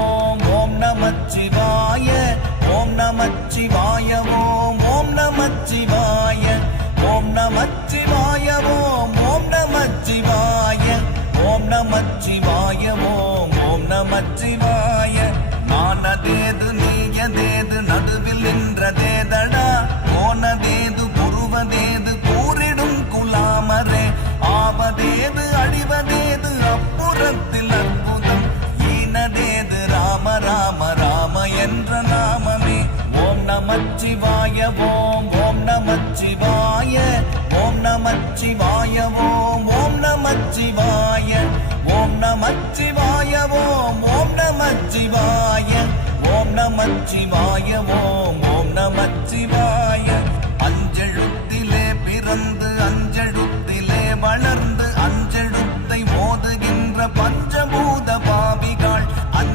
ஓம் ஓம் நமச்சிவாய ஓம் நமச்சிவாய ஓம் ஓம் நமச்சிவாய ஓம் நமச்சிவாய ஓம் ஓம் நமச்சிவாய ஓம் நமச்சிவாய ஓம் ஓம் நமச்சிவாய நானதேது நீயதேது நடுவில் நின்றதேதடா போனதேது புருவதேது கூறிடும் குலாமரே ஆவதேது அழிவதேது அப்புறத்தில் அற்புதம் ஈனதேது ராம ராம ராம என்ற நாமமே ஓம் நமச்சிவாய ஓம் ஓம் நமச்சிவாய ஓம் நமச்சிவாய ஓம் ஓம் நமச்சிவாய ஓம் நமச்சிவாய ஓம் ஓம் நமச்சிவாய ஓம் நமச்சிவாய ஓம்